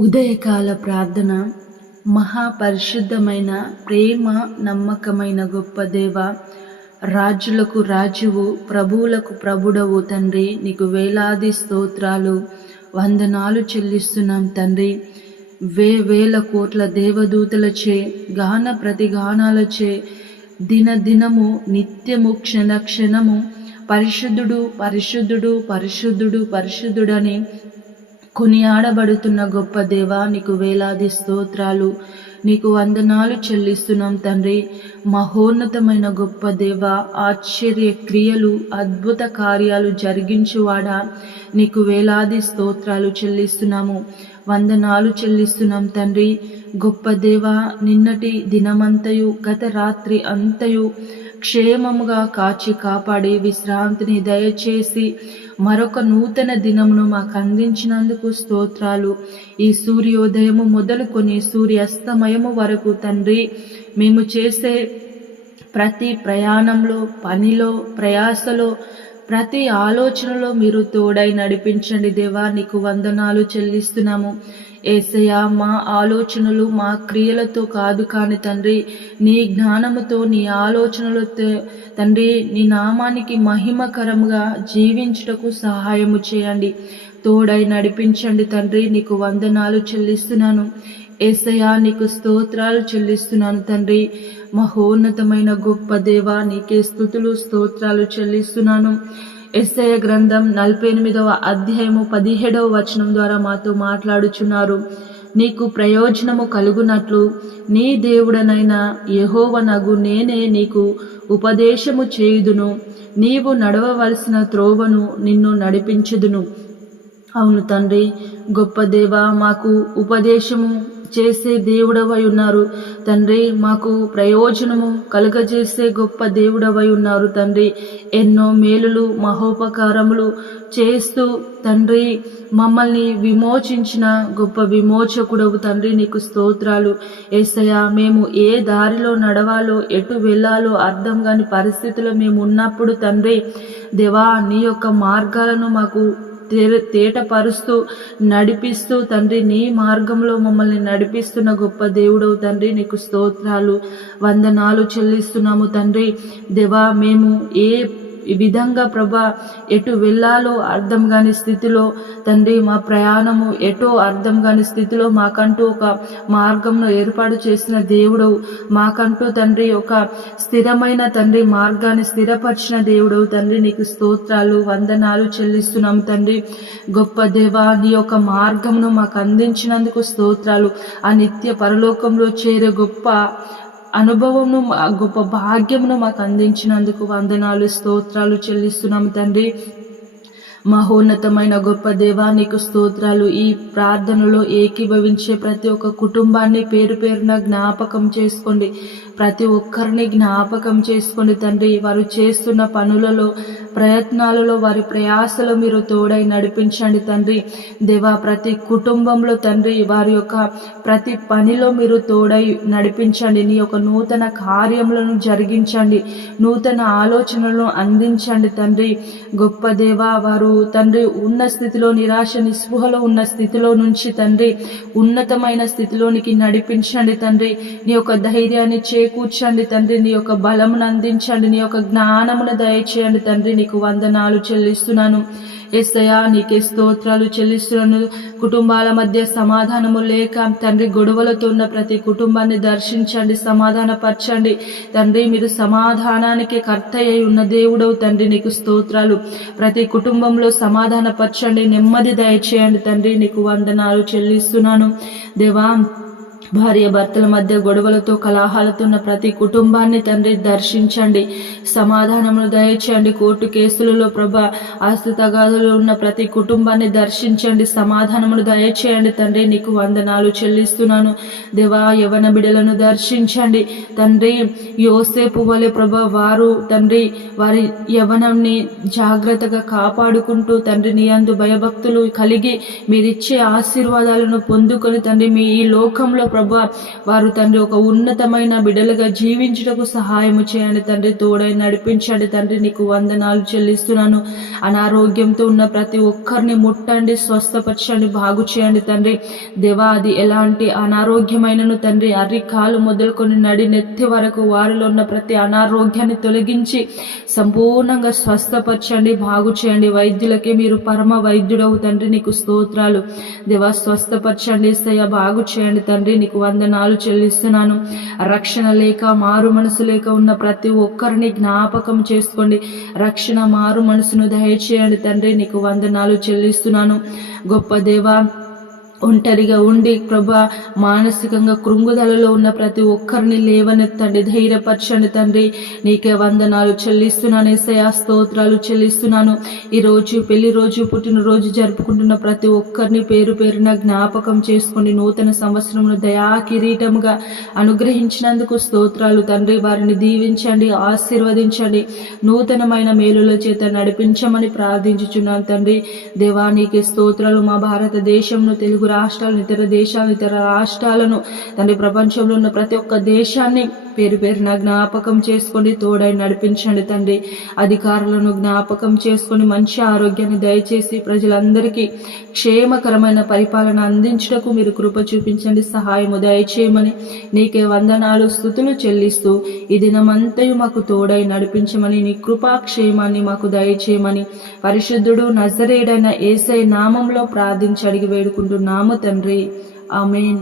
ఉదయకాల ప్రార్థన. మహాపరిశుద్ధమైన ప్రేమ నమ్మకమైన గొప్ప దేవ, రాజులకు రాజువు, ప్రభువులకు ప్రభుడవు తండ్రి, నీకు వేలాది స్తోత్రాలు వందనాలు చెల్లిస్తున్నాం తండ్రి. వేల కోట్ల దేవదూతలచే గాన ప్రతిగానాలచే దినదినము నిత్యము క్షణ క్షణము పరిశుద్ధుడు పరిశుద్ధుడు పరిశుద్ధుడు పరిశుద్ధుడని కొనియాడబడుతున్న గొప్ప దేవ, నీకు వేలాది స్తోత్రాలు, నీకు వందనాలు చెల్లిస్తున్నాం తండ్రి. మహోన్నతమైన గొప్ప దేవ, ఆశ్చర్య క్రియలు అద్భుత కార్యాలు జరిగించువాడా, నీకు వేలాది స్తోత్రాలు చెల్లిస్తున్నాము, వందనాలు చెల్లిస్తున్నాం తండ్రి. గొప్ప దేవ, నిన్నటి దినమంతయు గత రాత్రి అంతయు క్షేమముగా కాచి కాపాడి విశ్రాంతిని దయచేసి మరొక నూతన దినమును మాకు అందించినందుకు స్తోత్రాలు. ఈ సూర్యోదయము మొదలుకొని సూర్యాస్తమయము వరకు తండ్రి, మేము చేసే ప్రతి ప్రయాణంలో, పనిలో, ప్రయాసలో, ప్రతి ఆలోచనలో మీరు తోడై నడిపించండి దేవా, నీకు వందనాలు చెల్లిస్తున్నాము. యేసయ్యా, మా ఆలోచనలు మా క్రియలతో కాదు కానీ తండ్రి, నీ జ్ఞానముతో, నీ ఆలోచనలతో తండ్రి, నీ నామానికి మహిమకరముగా జీవించుటకు సహాయము చేయండి, తోడై నడిపించండి తండ్రి. నీకు వందనాలు చెల్లిస్తున్నాను యేసయ్యా, నీకు స్తోత్రాలు చెల్లిస్తున్నాను తండ్రి. మహోన్నతమైన గొప్ప దేవా, నీకే స్తుతులు స్తోత్రాలు చెల్లిస్తున్నాను. యెషయా గ్రంథం 48వ అధ్యాయము 17వ వచనం ద్వారా మాతో మాట్లాడుచున్నారు. నీకు ప్రయోజనము కలుగునట్లు నీ దేవుడనైన యెహోవానగు నేనే నీకు ఉపదేశము చేయుదును, నీవు నడవవలసిన త్రోవను నిన్ను నడిపించుదును. అవును తండ్రి, గొప్ప దేవ, మాకు ఉపదేశము చేసే దేవుడవై ఉన్నారు తండ్రి, మాకు ప్రయోజనము కలుగజేసే గొప్ప దేవుడవై ఉన్నారు తండ్రి. ఎన్నో మేలులు మహోపకారములు చేస్తూ తండ్రి మమ్మల్ని విమోచించిన గొప్ప విమోచకుడవు తండ్రి, నీకు స్తోత్రాలు. యేసయ్యా, మేము ఏ దారిలో నడవాలో, ఎటు వెళ్ళాలో అర్థం కాని పరిస్థితిలో మేము ఉన్నప్పుడు తండ్రి దేవా, నీ యొక్క మార్గాలను మాకు తేటపరుస్తూ నడిపిస్తూ తండ్రి, నీ మార్గంలో మమ్మల్ని నడిపిస్తున్న గొప్ప దేవుడవు తండ్రి, నీకు స్తోత్రాలు వందనాలు చెల్లిస్తున్నాము తండ్రి దేవా. మేము ఏ విధంగా ప్రభా ఎటు వెళ్ళాలో అర్థం కాని స్థితిలో తండ్రి, మా ప్రయాణము ఎటో అర్థం కాని స్థితిలో మాకంటూ ఒక మార్గంను ఏర్పాటు చేసిన దేవుడవు, మాకంటూ తండ్రి ఒక స్థిరమైన తండ్రి మార్గాన్ని స్థిరపరిచిన దేవుడవు తండ్రి, నీకు స్తోత్రాలు వందనాలు చెల్లిస్తున్నాం తండ్రి. గొప్ప దేవా, నీ యొక్క మార్గమును మాకు అందించినందుకు స్తోత్రాలు. ఆ నిత్య పరలోకంలో చేరే గొప్ప అనుభవమును, గొప్ప భాగ్యమును మాకు అందించినందుకు వందనాలు స్తోత్రాలు చెల్లిస్తున్నాము తండ్రి. మహోన్నతమైన గొప్ప దేవా, నీకు స్తోత్రాలు. ఈ ప్రార్థనలో ఏకీభవించే ప్రతి ఒక్క కుటుంబాన్ని పేరు పేరున జ్ఞాపకం చేసుకోండి, ప్రతి ఒక్కరిని జ్ఞాపకం చేసుకోండి తండ్రి. వారు చేస్తున్న పనులలో, ప్రయత్నాలలో, వారి ప్రయాసలో మీరు తోడై నడిపించండి తండ్రి దేవా. ప్రతి కుటుంబంలో తండ్రి వారి యొక్క ప్రతి పనిలో మీరు తోడై నడిపించండి. నీ యొక్క నూతన కార్యములను జరిగించండి, నూతన ఆలోచనలను అందించండి తండ్రి. గొప్ప దేవా, వారు తండ్రి ఉన్న స్థితిలో, నిరాశ నిస్పృహలో ఉన్న స్థితిలో నుంచి తండ్రి ఉన్నతమైన స్థితిలోనికి నడిపించండి తండ్రి. నీ యొక్క ధైర్యాన్ని చేకూర్చండి తండ్రి, నీ యొక్క బలమును అందించండి, నీ యొక్క జ్ఞానమును దయచేయండి తండ్రి. నీకు వందనాలు చెల్లిస్తున్నాను యేసయ్యా, నీకే స్తోత్రాలు చెల్లిస్తున్నాను. కుటుంబాల మధ్య సమాధానము లేక తండ్రి గొడవలతో ఉన్న ప్రతి కుటుంబాన్ని దర్శించండి, సమాధానపరచండి తండ్రి. మీరు సమాధానానికి కర్త అయి ఉన్న దేవుడవు తండ్రి, నీకు స్తోత్రాలు. ప్రతి కుటుంబంలో సమాధానపరచండి, నెమ్మది దయచేయండి తండ్రి, నీకు వందనాలు చెల్లిస్తున్నాను దేవా. భార్య భర్తల మధ్య గొడవలతో కలహాలతో ఉన్న ప్రతి కుటుంబాన్ని తండ్రి దర్శించండి, సమాధానమును దయచేయండి. కోర్టు కేసులలో ప్రభా ఆస్తి తగాదులో ఉన్న ప్రతి కుటుంబాన్ని దర్శించండి, సమాధానమును దయచేయండి తండ్రి, నీకు వందనాలు చెల్లిస్తున్నాను దేవా. యవన బిడలను దర్శించండి తండ్రి. యోసేపు వలె ప్రభా వారు తండ్రి వారి యవనాన్ని జాగ్రత్తగా కాపాడుకుంటూ తండ్రి నీ యందు భయభక్తులు కలిగి మీరిచ్చే ఆశీర్వాదాలను పొందుకొని తండ్రి మీ ఈ లోకంలో ప్రభా వారు తండ్రి ఒక ఉన్నతమైన బిడ్డలుగా జీవించుటకు సహాయము చేయండి తండ్రి, తోడై నడిపించండి తండ్రి. నీకు వందనాలు చెల్లిస్తున్నాను. అనారోగ్యంతో ఉన్న ప్రతి ఒక్కరిని ముట్టండి, స్వస్థపరచండి, బాగు చేయండి తండ్రి. దేవా, అది ఎలాంటి అనారోగ్యమైనను తండ్రి, అరికాలు మొదలుకొని నడి నెత్తి వరకు వారిలో ఉన్న ప్రతి అనారోగ్యాన్ని తొలగించి సంపూర్ణంగా స్వస్థపరచండి, బాగు చేయండి. వైద్యులకే మీరు పరమ వైద్యుడవు తండ్రి, నీకు స్తోత్రాలు. దేవా, స్వస్థపరచండి యేసయ్య, బాగు చేయండి తండ్రి. నీకు వందనాలు చెల్లిస్తున్నాను. రక్షణ లేక మారు మనసు లేక ఉన్న ప్రతి ఒక్కరిని జ్ఞాపకం చేసుకోండి. రక్షణ మారు మనసును దయచేయండి తండ్రి. నీకు వందనాలు చెల్లిస్తున్నాను. గొప్ప దేవా, ఒంటరిగా ఉండి ప్రభా మానసికంగా కృంగుదలలో ఉన్న ప్రతి ఒక్కరిని లేవనెత్తండి, ధైర్యపరచండి తండ్రి. నీకే వందనాలు చెల్లిస్తున్నాను యేసయ్య, స్తోత్రాలు చెల్లిస్తున్నాను. ఈరోజు పెళ్లి రోజు, పుట్టినరోజు జరుపుకుంటున్న ప్రతి ఒక్కరిని పేరు పేరున జ్ఞాపకం చేసుకోండి. నూతన సంవత్సరమును దయా కిరీటముగా అనుగ్రహించినందుకు స్తోత్రాలు తండ్రి. వారిని దీవించండి, ఆశీర్వదించండి, నూతనమైన మేలుల చేత నడిపించమని ప్రార్థించుచున్నాను తండ్రి. దేవా, నీకే స్తోత్రాలు. మా భారతదేశంను, తెలుగు రాష్ట్రాలను, ఇతర దేశాలను, ఇతర రాష్ట్రాలను తండ్రి, ప్రపంచంలో ఉన్న ప్రతి ఒక్క దేశాన్ని పేరు పేరున జ్ఞాపకం చేసుకోండి, తోడై నడిపించండి తండ్రి. అధికారులను జ్ఞాపకం చేసుకొని మంచి ఆరోగ్యాన్ని దయచేసి ప్రజలందరికీ క్షేమకరమైన పరిపాలన అందించుటకు మీరు కృప చూపించండి, సహాయము దయచేయమని నీకే వందనాలు, స్తుతులు చెల్లిస్తూ ఈ దినమంతయు మాకు తోడై నడిపించమని, నీ కృపా క్షేమాన్ని మాకు దయచేయమని పరిశుద్ధుడు నజరేయుడైన యేసయ్య నామంలో ప్రార్థించి అడిగి వేడుకుంటున్నాము తండ్రి. ఆమేన్.